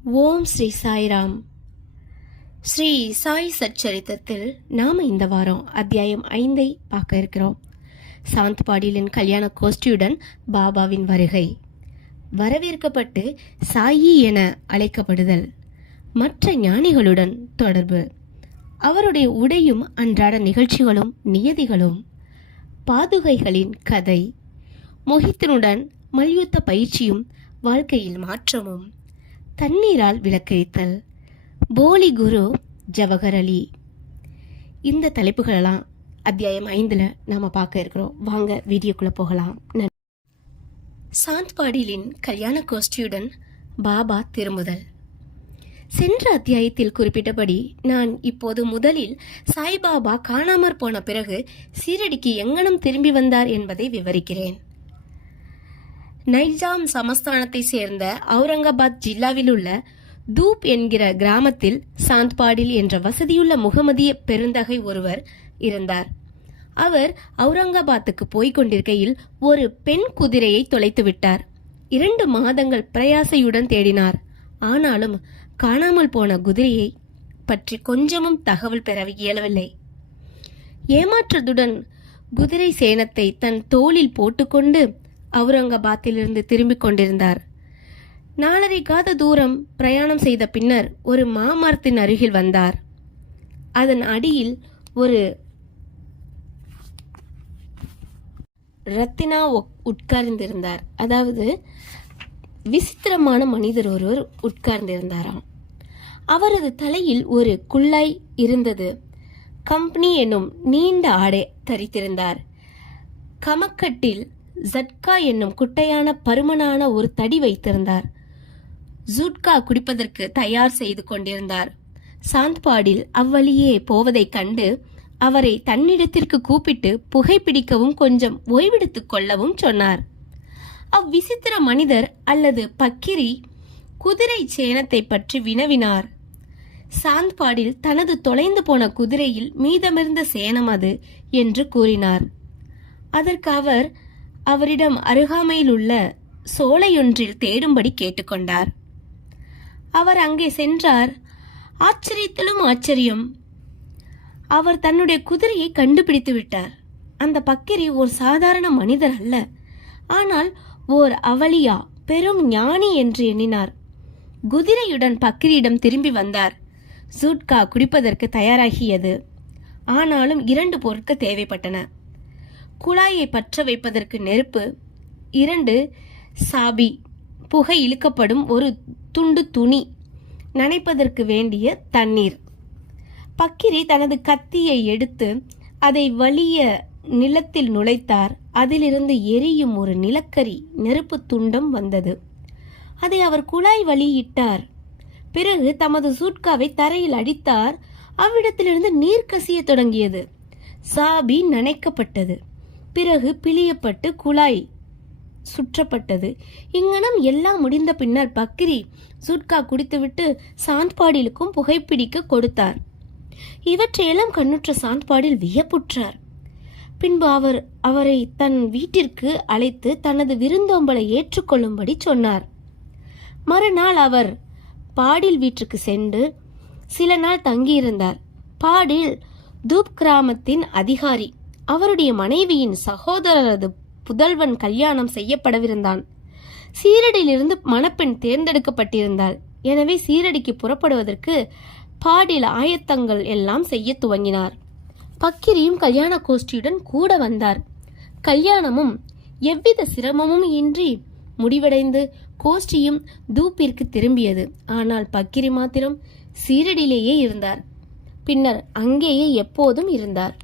ஓம் ஸ்ரீ சாய்ராம். ஸ்ரீ சாய் சச்சரித்தத்தில் நாம் இந்த வாரம் அத்தியாயம் 5 பார்க்க இருக்கிறோம். சாந்த் பாடிலின் கல்யாண கோஷ்டியுடன் பாபாவின் வருகை, வரவேற்கப்பட்டு சாயி என அழைக்கப்படுதல், மற்ற ஞானிகளுடன் தொடர்பு, அவருடைய உடையும் அன்றாட நிகழ்ச்சிகளும் நியதிகளும், பாதுகைகளின் கதை, மொஹித்தினுடன் மல்யுத்த பயிற்சியும் வாழ்க்கையில் மாற்றமும், தண்ணீரால் விளக்கரித்தல், போலி குரு ஜவஹர் அலி. இந்த தலைப்புகளெல்லாம் அத்தியாயம் 5 நாம் பார்க்க இருக்கிறோம். வாங்க வீடியோக்குள்ளே போகலாம். சாந்த் பாடிலின் கல்யாண கோஷ்டியுடன் பாபா திரும்புதல். சென்ற அத்தியாயத்தில் குறிப்பிட்டபடி நான் இப்போது முதலில் சாய்பாபா காணாமற் போன பிறகு சீரடிக்கு எங்கனம் திரும்பி வந்தார் என்பதை விவரிக்கிறேன். நைஜாம் சமஸ்தானத்தை சேர்ந்த அவுரங்காபாத் ஜில்லாவில் உள்ள தூப் என்கிற கிராமத்தில் சாந்த் பாடில் என்ற வசதியுள்ள முகமதிய பெருந்தகை ஒருவர் இருந்தார். அவர் அவுரங்காபாத்துக்கு போய்க் கொண்டிருக்கையில் ஒரு பெண் குதிரையை தொலைத்து விட்டார். 2 மாதங்கள் பிரயாசையுடன் தேடினார். ஆனாலும் காணாமல் போன குதிரையை பற்றி கொஞ்சமும் தகவல் பெற இயலவில்லை. ஏமாற்றத்துடன் குதிரை சேணத்தை தன் தோளில் போட்டுக்கொண்டு அவுரங்காபாத்திலிருந்து திரும்பிக் கொண்டிருந்தார். 4.5 காத தூரம் பிரயாணம் செய்த பின்னர் ஒரு மாமரத்தின் அருகில் வந்தார். அதன் அடியில் ஒரு ரத்தினா உட்கார்ந்திருந்தார். அதாவது விசித்திரமான மனிதர் ஒருவர் உட்கார்ந்திருந்தாராம். அவரது தலையில் ஒரு குள்ளாய் இருந்தது. கம்பெனி என்னும் நீண்ட ஆடை தரித்திருந்தார். கமக்கட்டில் ஜட்கா என்னும் குட்டையான பருமனான ஒரு தடி வைத்திருந்தார். ஜூட்கா குடிப்பதற்கு தயார் செய்து கொண்டிருந்தார். சாந்த் பாடில் அவ்வழியே போவதைக் கண்டு அவரை தன்னிடத்திற்கு கூப்பிட்டு புகைப்பிடிக்கவும் கொஞ்சம் ஓய்வெடுத்துக் கொள்ளவும் சொன்னார். அவ்விசித்திர மனிதர் அல்லது பக்கிரி குதிரை சேணத்தை பற்றி வினவினார். சாந்த் பாடில் தனது தொலைந்து போன குதிரையில் மீதமிருந்த சேணம் அது என்று கூறினார். அதற்கு அவர் அவரிடம் அருகாமையில் உள்ள சோலையொன்றில் தேடும்படி கேட்டுக்கொண்டார். அவர் அங்கே சென்றார். ஆச்சரியத்திலும் ஆச்சரியம், அவர் தன்னுடைய குதிரையை கண்டுபிடித்து விட்டார். அந்த பக்கிரி ஒரு சாதாரண மனிதர் அல்ல, ஆனால் ஓர் அவலியா, பெரும் ஞானி என்று எண்ணினார். குதிரையுடன் பக்கிரியிடம் திரும்பி வந்தார். ஜூட்கா குடிப்பதற்கு தயாராகியது. ஆனாலும் 2 பொருட்கள் தேவைப்பட்டன. குழாயை பற்ற வைப்பதற்கு நெருப்பு, 2 சாபி, புகை இழுக்கப்படும் ஒரு துண்டு துணி, நனைப்பதற்கு வேண்டிய தண்ணீர். பக்கிரி தனது கத்தியை எடுத்து அதை வலிய நிலத்தில் நுழைத்தார். அதிலிருந்து எரியும் ஒரு நிலக்கரி நெருப்பு துண்டம் வந்தது. அதை அவர் குழாய் வழியிட்டார். பிறகு தமது சூட்காவை தரையில் அடித்தார். அவ்விடத்திலிருந்து நீர் கசிய தொடங்கியது. சாபி நனைக்கப்பட்டது. பிறகு பிழியப்பட்டு குழாய் சுற்றப்பட்டது. இங்கனம் எல்லாம் முடிந்த பின்னர் பக்கிரி சூட்கா குடித்துவிட்டு சாந்த் பாடிலுக்கும் புகைப்பிடிக்க கொடுத்தார். இவற்றையெல்லாம் கண்ணுற்ற சாந்த் பாடில் வியப்புற்றார். பின்பு அவரை தன் வீட்டிற்கு அழைத்து தனது விருந்தோம்பலை ஏற்றுக்கொள்ளும்படி சொன்னார். மறுநாள் அவர் பாடில் வீட்டுக்கு சென்று சில நாள் தங்கியிருந்தார். பாடில் தூப் கிராமத்தின் அதிகாரி. அவருடைய மனைவியின் சகோதரரது புதல்வன் கல்யாணம் செய்யப்படவிருந்தான். சீரடியிலிருந்து மணப்பெண் தேர்ந்தெடுக்கப்பட்டிருந்தாள். எனவே சீரடிக்கு புறப்படுவதற்கு பாடில் ஆயத்தங்கள் எல்லாம் செய்ய துவங்கினார். பக்கிரியும் கல்யாண கோஷ்டியுடன் கூட வந்தார். கல்யாணமும் எவ்வித சிரமமும் இன்றி முடிவடைந்து கோஷ்டியும் தூப்பிற்கு திரும்பியது. ஆனால் பக்கிரி மாத்திரம் சீரடியிலேயே இருந்தார். பின்னர் அங்கேயே எப்போதும் இருந்தார்.